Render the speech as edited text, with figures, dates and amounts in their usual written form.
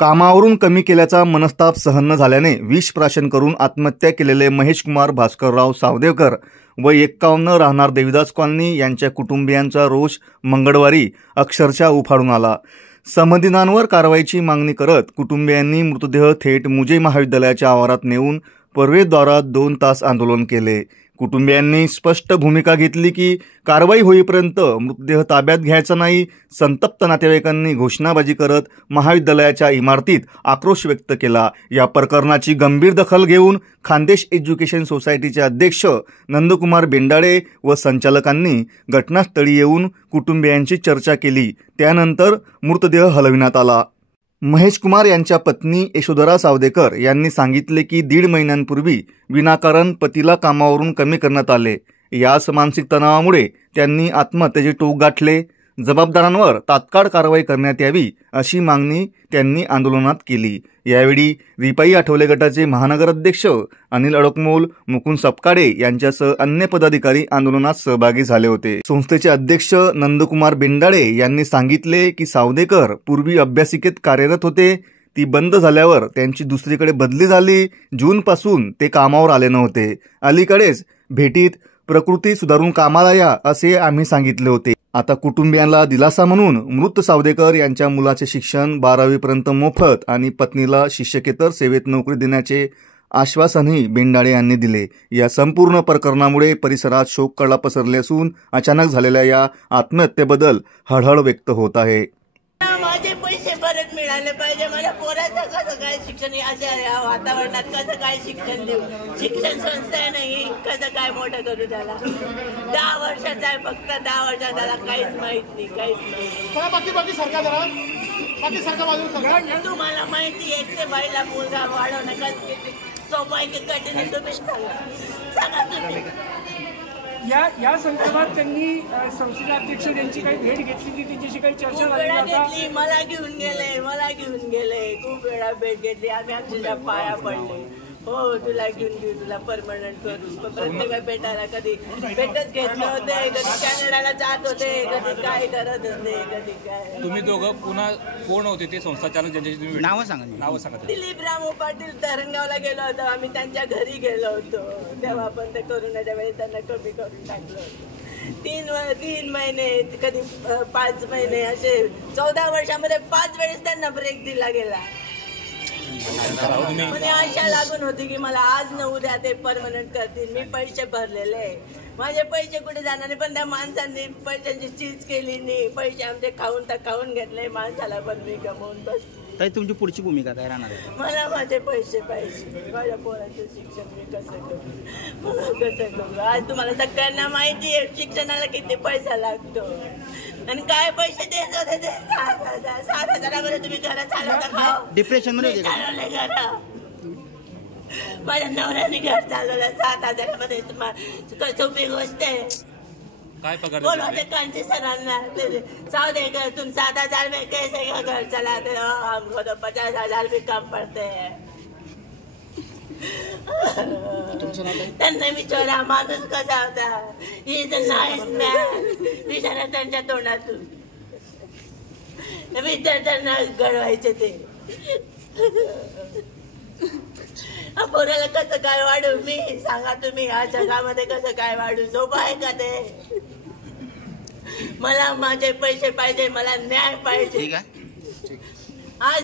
कामावरून कमी केल्याचा मनस्ताप सहन न झाल्याने विष प्राशन करून आत्महत्या केलेले महेश कुमार भास्करराव सावदेकर व 51 राहणार देवीदास कॉलनी यांच्या कुटुंबियांचा रोष मंगळवारी अक्षरशः उफाळून आला। समदिनांवर कारवाईची मागणी करत कुटुंबियांनी मृतदेह थेट मुजे महाविद्यालयाच्या आवारात नेऊन प्रवेशद्वारात 2 तास आंदोलन केले। कुटुंबियांनी स्पष्ट भूमिका घेतली की कारवाई होईपर्यंत मृतदेह ताब्यात घ्यायचा नाही। संतप्त नातेवाईकांनी घोषणाबाजी करत महाविद्यालयाच्या इमारतीत आक्रोश व्यक्त केला। या प्रकरणाची गंभीर दखल घेऊन खानदेश एज्युकेशन सोसायटीचे अध्यक्ष नंदकुमार बेंडाळे व संचालकांनी घटनास्थळी येऊन कुटुंबियांची चर्चा केली। त्यानंतर मृतदेह हलविण्यात आला। महेश कुमार यांच्या पत्नी यशोधरा सावदेकर यांनी सांगितले की 1.5 महिन्यांपूर्वी विनाकारण पतीला कामावरून कमी करण्यात आले। याच मानसिक तणावामुळे त्यांनी आत्महत्येचे टोक गाठले। जबाबदारांवर तात्काळ कारवाई करण्यात यावी अशी मागणी त्यांनी आंदोलनात केली। यावेळी रिपाई आठवले गटाचे महानगर अध्यक्ष अनिल अडकमोल, मुकुंद सपकाळे यांच्यासह अन्य पदाधिकारी आंदोलनात सहभागी झाले होते। संस्थेचे अध्यक्ष नंदकुमार बेंडाळे यांनी सांगितले की सावदेकर पूर्वी अभ्यासिकेत कार्यरत होते। ती बंद झाल्यावर त्यांची दुसरीकडे बदली झाली। जूनपासून ते कामावर आले नव्हते। अलीकडेच भेटीत प्रकृती सुधारून कामाला या असे आम्ही सांगितले होते। आता कुटुंबियांना दिलासा म्हणून मृत सावदेकर यांच्या मुलाचे शिक्षण 12वी पर्यंत मोफत आणि पत्नीला शिक्षकेतर सेवेत नोकरी देण्याचे आश्वासनही बेंडाळे यांनी दिले। या संपूर्ण प्रकरणामुळे परिसरात शोककळा पसरली असून अचानक झालेल्या या आत्महत्येबद्दल हळहळ व्यक्त होत आहे। माझे पैसे परत मिळाले पाहिजे। मला पोराचं कसं काय शिक्षण, अशा या वातावरणात कसं काय शिक्षण देऊ? शिक्षण संस्था नाही, कसं काय मोठं करू त्याला? 10 वर्षाचा आहे फक्त, 10 वर्षाचा त्याला काहीच माहित नाही, काहीच नाही। तुम्हाला माहिती आहे की बाईला मुलगा वाढवणं कसं सोपं आहे की कठीण आहे? तुम्ही सांगा तुम्ही। या संदर्भात त्यांनी संसदीय अध्यक्ष यांची काही भेट घेतली होती, त्यांच्याशी काही चर्चा झाली? मला घेऊन गेले खूप वेळा भेट घेतली। आम्ही तुझ्या पाया पडले, हो तुला घेऊन देऊ, तुला परमनंट करू। प्रत्येक भेटायला कधी भेटच घेतले होते, कधी कॅनडाला जात होते, कधी काय करत होते, कधी काय। तुम्ही दोघं पुन्हा कोण होते ते संस्था चालक ज्यांच्याशी तुम्ही नावं सांगा? दिलीप रामू पाटील तरंगावला गेलो होतो आम्ही, त्यांच्या घरी गेलो होतो। तेव्हा पण ते कोरोनाच्या वेळी त्यांना कमी करून टाकलं होतं। 3 महिने, कधी 5 महिने, असे 14 वर्षामध्ये 5 वेळेस त्यांना ब्रेक दिला गेला। म्हणजे आशा लागून होती की मला आज न उद्या ते परमनंट करतील। मी पैसे भरलेले, माझे पैसे कुठे जाणार नाही, पण त्या माणसांनी पैशांची चीज केली नाही। पैसे आमचे खाऊन घेतले, माणसाला पण मी गमवून बसली। ताई, तुमची पुढची भूमिका काय राहणार आहे? मला माझे पैसे पाहिजे, माझ्या पोराचं शिक्षण मी कसं करू? आज तुम्हाला सगळ्यांना माहिती आहे शिक्षणाला किती पैसा लागतो आणि काय पैसे देत होते ते 7,000 तुम्ही घरात चालवता का? डिप्रेशन मध्ये चालवले घर, माझ्या नवऱ्याने घर चालवलं 7,000 मध्ये। सोपी गोष्ट आहे? काय पगार बोलवते कांची सरांना, सावदेकर तुम 7,000 में कैसे घर चलाते हो? हमको तो 50,000 भी कम पड़ते हैं। त्यांना विचारा माणूस कसा होता, इज अ नाईस मॅन, विचारा त्यांच्या तोंडातून। विद्यार्थ्यांना घडवायचे ते। पोराला कसं काय वाढू मी? सांगा तुम्ही, या जगामध्ये कसं काय वाढू? सोपं आहे का ते? मला माझे पैसे पाहिजे, मला न्याय पाहिजे। ठीक आहे। आज